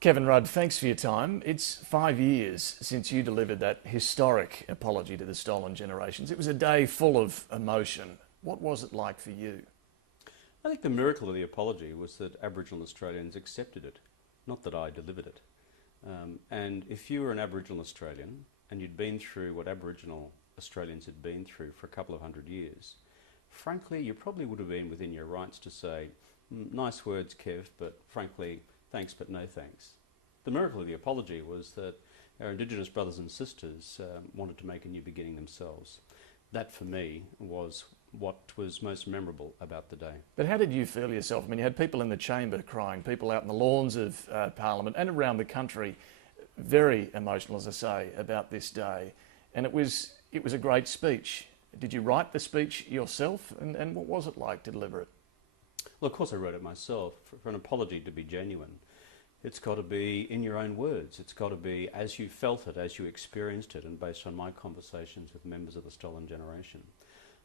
Kevin Rudd, thanks for your time. It's 5 years since you delivered that historic apology to the stolen generations. It was a day full of emotion. What was it like for you? I think the miracle of the apology was that Aboriginal Australians accepted it, not that I delivered it. And if you were an Aboriginal Australian and you'd been through what Aboriginal Australians had been through for a couple of hundred years, frankly, you probably would have been within your rights to say, nice words, Kev, but frankly, thanks but no thanks. The miracle of the apology was that our Indigenous brothers and sisters wanted to make a new beginning themselves. That, for me, was what was most memorable about the day. But how did you feel yourself? I mean, you had people in the chamber crying, people out in the lawns of Parliament and around the country, very emotional, as I say, about this day. And it was a great speech. Did you write the speech yourself? And what was it like to deliver it? Well, of course I wrote it myself. For an apology to be genuine, it's got to be in your own words. It's got to be as you felt it, as you experienced it, and based on my conversations with members of the stolen generation.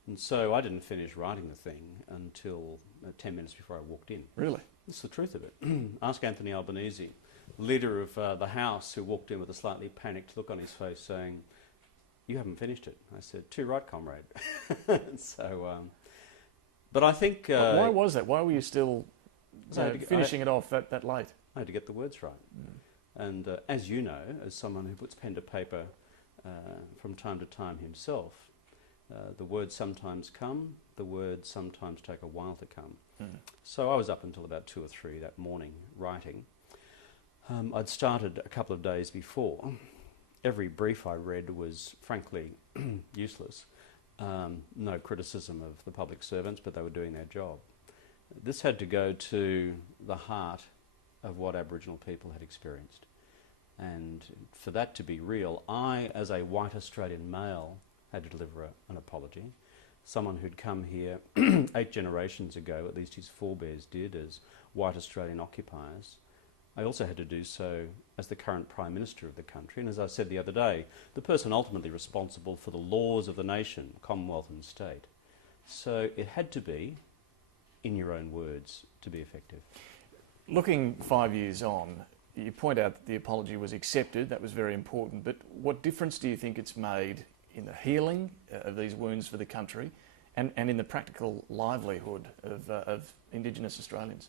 And so I didn't finish writing the thing until 10 minutes before I walked in. Really? That's the truth of it. Ask Anthony Albanese, leader of the House, who walked in with a slightly panicked look on his face saying, "You haven't finished it." I said, "Too right, comrade." But I think... why was that? Why were you still finishing it off that late? I had to get the words right. And as you know, as someone who puts pen to paper from time to time himself, the words sometimes come, the words sometimes take a while to come. So I was up until about 2 or 3 that morning writing. I'd started a couple of days before. Every brief I read was frankly useless. No criticism of the public servants, but they were doing their job. This had to go to the heart of what Aboriginal people had experienced. And for that to be real, I, as a white Australian male, had to deliver an apology. Someone who'd come here 8 generations ago, at least his forebears did, as white Australian occupiers. I also had to do so as the current Prime Minister of the country, and as I said the other day, the person ultimately responsible for the laws of the nation, Commonwealth and state. So it had to be, in your own words, to be effective. Looking 5 years on, you point out that the apology was accepted. That was very important. But what difference do you think it's made in the healing of these wounds for the country and in the practical livelihood of Indigenous Australians?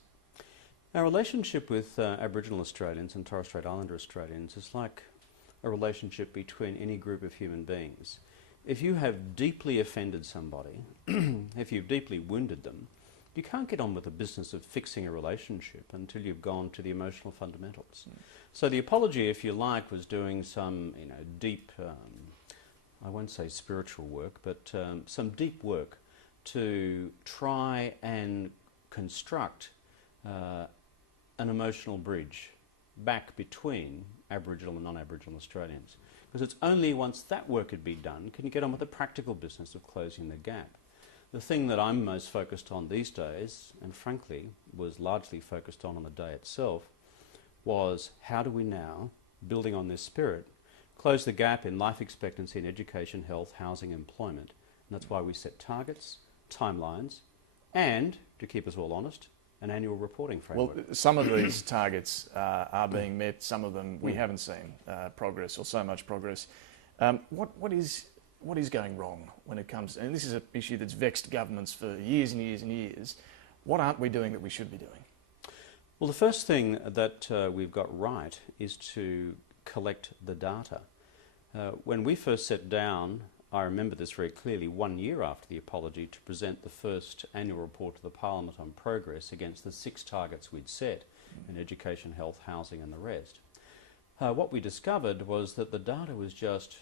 Our relationship with Aboriginal Australians and Torres Strait Islander Australians is like a relationship between any group of human beings. If you have deeply offended somebody, if you've deeply wounded them, you can't get on with the business of fixing a relationship until you've gone to the emotional fundamentals. So the apology, if you like, was doing some deep, I won't say spiritual work, but some deep work to try and construct an emotional bridge back between Aboriginal and non-Aboriginal Australians. Because it's only once that work had been done can you get on with the practical business of closing the gap. The thing that I'm most focused on these days, and frankly was largely focused on the day itself, was how do we now, building on this spirit, close the gap in life expectancy in education, health, housing, employment. And that's why we set targets, timelines, and, to keep us all honest, an annual reporting framework. Well, some of these targets are being met, some of them we haven't seen progress or so much progress. What is going wrong when it comes, and this is an issue that's vexed governments for years and years and years, what aren't we doing that we should be doing? Well, the first thing that we've got right is to collect the data. When we first sat down, I remember this very clearly, 1 year after the apology, to present the first annual report to the Parliament on progress against the 6 targets we'd set in education, health, housing and the rest. What we discovered was that the data was just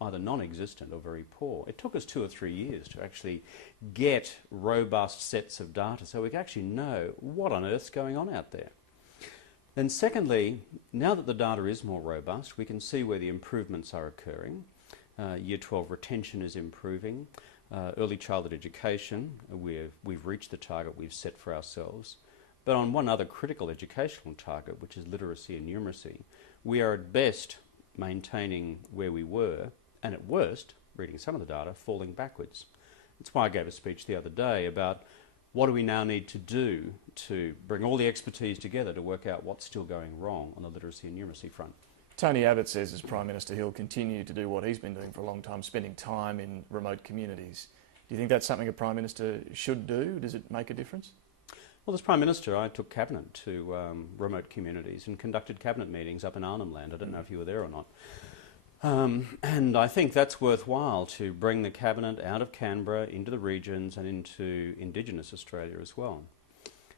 either non-existent or very poor. It took us 2 or 3 years to actually get robust sets of data so we could actually know what on earth's going on out there. Then secondly, now that the data is more robust, we can see where the improvements are occurring. Year 12 retention is improving. Early childhood education, we've reached the target we've set for ourselves. But on one other critical educational target, which is literacy and numeracy, we are at best maintaining where we were, and at worst, reading some of the data, falling backwards. That's why I gave a speech the other day about what do we now need to do to bring all the expertise together to work out what's still going wrong on the literacy and numeracy front? Tony Abbott says as Prime Minister he'll continue to do what he's been doing for a long time, spending time in remote communities. Do you think that's something a Prime Minister should do? Does it make a difference? Well, as Prime Minister, I took Cabinet to remote communities and conducted Cabinet meetings up in Arnhem Land. I don't know if you were there or not. And I think that's worthwhile, to bring the Cabinet out of Canberra into the regions and into Indigenous Australia as well.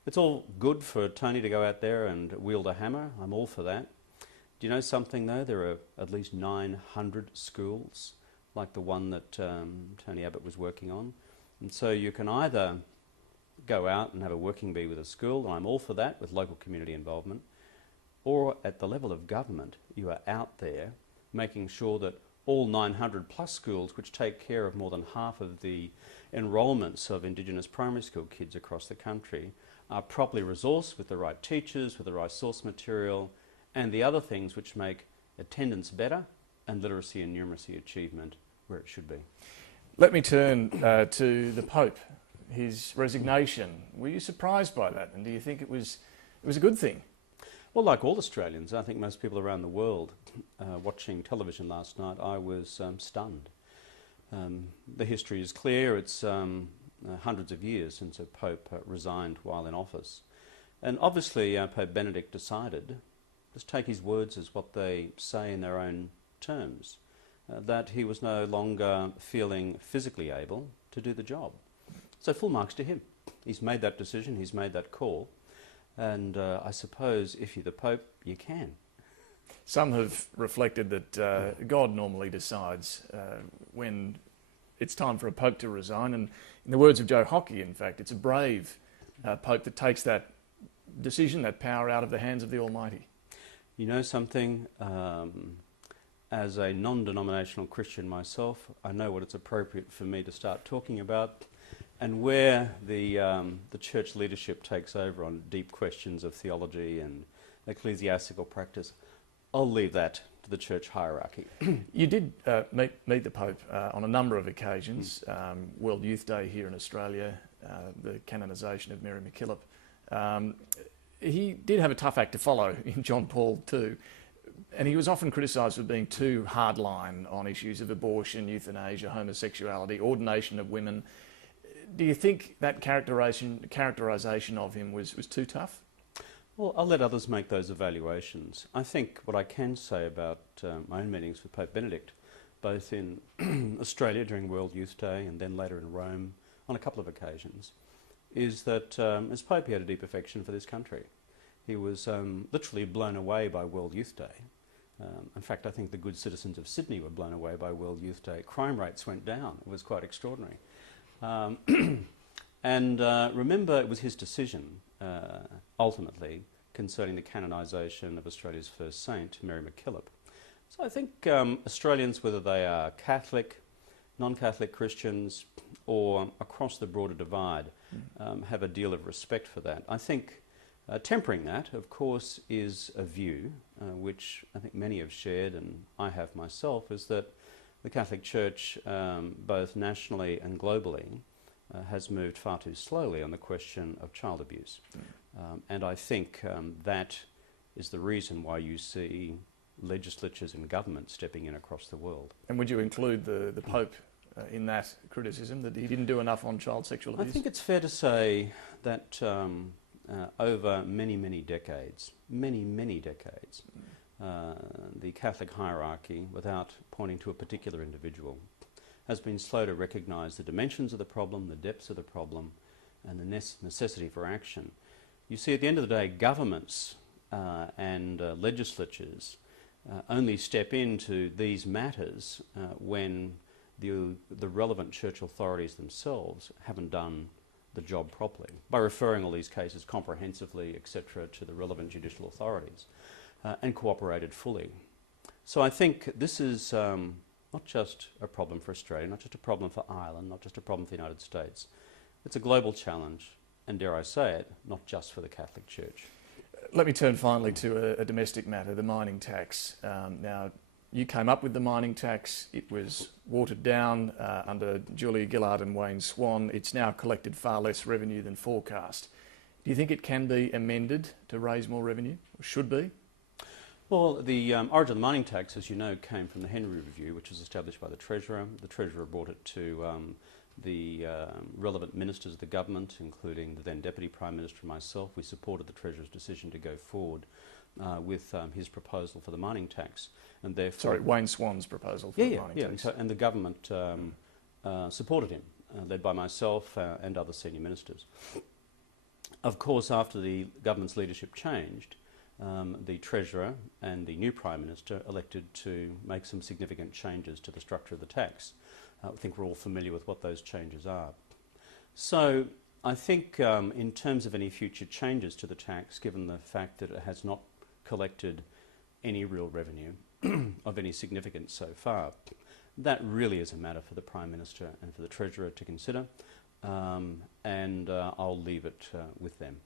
It's all good for Tony to go out there and wield a hammer. I'm all for that. Do you know something though? There are at least 900 schools like the one that Tony Abbott was working on. And so you can either go out and have a working bee with a school, and I'm all for that, with local community involvement, or at the level of government, you are out there making sure that all 900 plus schools, which take care of more than half of the enrolments of Indigenous primary school kids across the country, are properly resourced with the right teachers, with the right source material, and the other things which make attendance better and literacy and numeracy achievement where it should be. Let me turn to the Pope, his resignation. Were you surprised by that, and do you think it was a good thing? Well, like all Australians, I think most people around the world, watching television last night, I was stunned. The history is clear. It's hundreds of years since a Pope resigned while in office. And obviously Pope Benedict decided, just take his words as what they say in their own terms, that he was no longer feeling physically able to do the job. So full marks to him. He's made that decision, he's made that call, and I suppose if you're the Pope, you can. Some have reflected that God normally decides when it's time for a Pope to resign, and in the words of Joe Hockey, in fact, it's a brave Pope that takes that decision, that power out of the hands of the Almighty. You know something? As a non-denominational Christian myself, I know what it's appropriate for me to start talking about, and where the church leadership takes over on deep questions of theology and ecclesiastical practice, I'll leave that to the church hierarchy. You did meet the Pope on a number of occasions. World Youth Day here in Australia, the canonisation of Mary MacKillop. He did have a tough act to follow in John Paul II, and he was often criticised for being too hardline on issues of abortion, euthanasia, homosexuality, ordination of women. Do you think that characterisation of him was too tough? Well, I'll let others make those evaluations. I think what I can say about my own meetings with Pope Benedict, both in Australia during World Youth Day and then later in Rome on a couple of occasions, is that as Pope he had a deep affection for this country. He was literally blown away by World Youth Day. In fact, I think the good citizens of Sydney were blown away by World Youth Day. Crime rates went down. It was quite extraordinary. And remember, it was his decision, ultimately, concerning the canonisation of Australia's first saint, Mary MacKillop. So I think Australians, whether they are Catholic, non-Catholic Christians, or across the broader divide, have a deal of respect for that. I think tempering that, of course, is a view which I think many have shared, and I have myself, is that the Catholic Church, both nationally and globally, has moved far too slowly on the question of child abuse. And I think that is the reason why you see legislatures and governments stepping in across the world. And would you include the Pope in that criticism, that he didn't do enough on child sexual abuse? I think it's fair to say that over many decades, the Catholic hierarchy, without pointing to a particular individual, has been slow to recognise the dimensions of the problem, the depths of the problem, and the necessity for action. You see, at the end of the day, governments and legislatures only step into these matters when the relevant church authorities themselves haven't done the job properly, by referring all these cases comprehensively, etc., to the relevant judicial authorities, and cooperated fully. So I think this is not just a problem for Australia, not just a problem for Ireland, not just a problem for the United States. It's a global challenge, and dare I say it, not just for the Catholic Church. Let me turn finally to a domestic matter, the mining tax. Now, You came up with the mining tax. It was watered down under Julia Gillard and Wayne Swan. It's now collected far less revenue than forecast. Do you think it can be amended to raise more revenue, or should be? Well, the origin of the mining tax, as you know, came from the Henry Review, which was established by the Treasurer. The Treasurer brought it to the relevant ministers of the government, including the then Deputy Prime Minister and myself. We supported the Treasurer's decision to go forward with his proposal for the mining tax. And therefore, sorry, Wayne Swan's proposal for the mining tax. And the government supported him, led by myself and other senior ministers. Of course, after the government's leadership changed, the Treasurer and the new Prime Minister elected to make some significant changes to the structure of the tax. I think we're all familiar with what those changes are. So I think in terms of any future changes to the tax, given the fact that it has not collected any real revenue of any significance so far, that really is a matter for the Prime Minister and for the Treasurer to consider, and I'll leave it with them.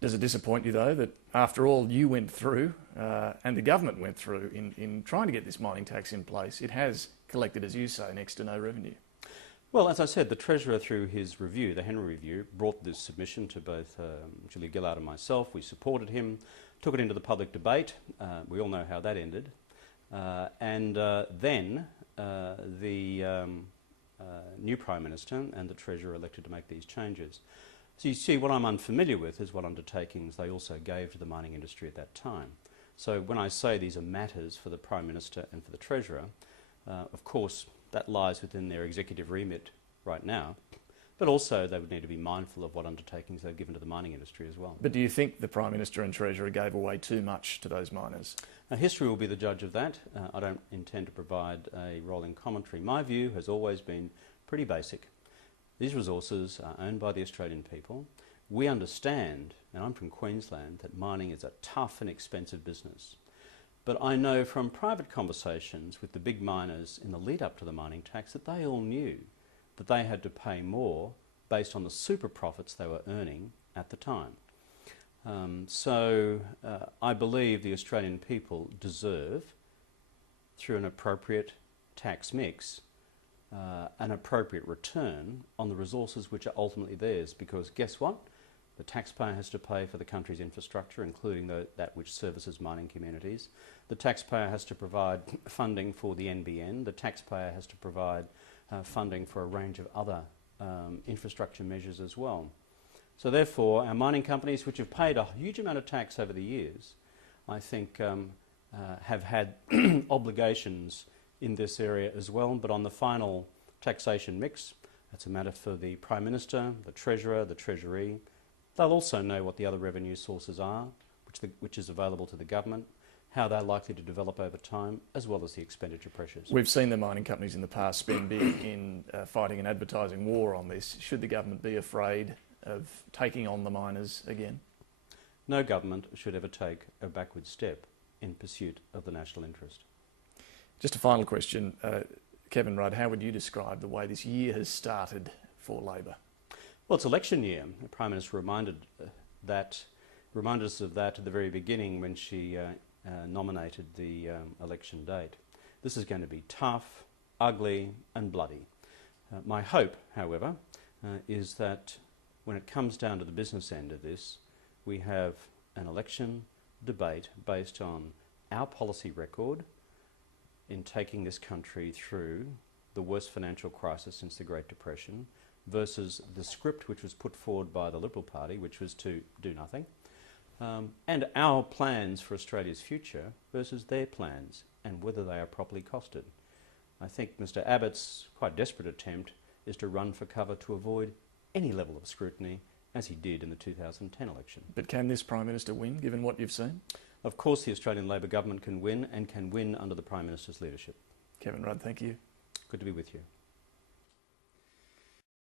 Does it disappoint you, though, that after all you went through and the government went through in trying to get this mining tax in place, it has collected, as you say, next to no revenue? Well, as I said, the Treasurer, through his review, the Henry Review, brought this submission to both Julia Gillard and myself. We supported him, took it into the public debate. We all know how that ended. And then the new Prime Minister and the Treasurer elected to make these changes. So you see, what I'm unfamiliar with is what undertakings they also gave to the mining industry at that time. So when I say these are matters for the Prime Minister and for the Treasurer, of course that lies within their executive remit right now, but also they would need to be mindful of what undertakings they've given to the mining industry as well. But do you think the Prime Minister and Treasurer gave away too much to those miners? Now, history will be the judge of that. I don't intend to provide a rolling commentary. My view has always been pretty basic. These resources are owned by the Australian people. We understand, and I'm from Queensland, that mining is a tough and expensive business. But I know from private conversations with the big miners in the lead up to the mining tax that they all knew that they had to pay more based on the super profits they were earning at the time. So I believe the Australian people deserve, through an appropriate tax mix, an appropriate return on the resources which are ultimately theirs, because guess what? The taxpayer has to pay for the country's infrastructure, including that which services mining communities. The taxpayer has to provide funding for the NBN. The taxpayer has to provide funding for a range of other infrastructure measures as well. So therefore, our mining companies, which have paid a huge amount of tax over the years, I think have had obligations in this area as well. But on the final taxation mix, that's a matter for the Prime Minister, the Treasurer, the Treasury. They'll also know what the other revenue sources are, which is available to the government, how they're likely to develop over time, as well as the expenditure pressures. We've seen the mining companies in the past spend big in fighting an advertising war on this. Should the government be afraid of taking on the miners again? No government should ever take a backward step in pursuit of the national interest. Just a final question. Kevin Rudd, how would you describe the way this year has started for Labor? Well, it's election year. The Prime Minister reminded us of that at the very beginning when she nominated the election date. This is going to be tough, ugly and bloody. My hope, however, is that when it comes down to the business end of this, we have an election debate based on our policy record in taking this country through the worst financial crisis since the Great Depression, versus the script which was put forward by the Liberal Party, which was to do nothing, and our plans for Australia's future versus their plans and whether they are properly costed. I think Mr Abbott's quite desperate attempt is to run for cover to avoid any level of scrutiny, as he did in the 2010 election. But can this Prime Minister win, given what you've seen? Of course the Australian Labor government can win, and can win under the Prime Minister's leadership. Kevin Rudd, thank you. Good to be with you.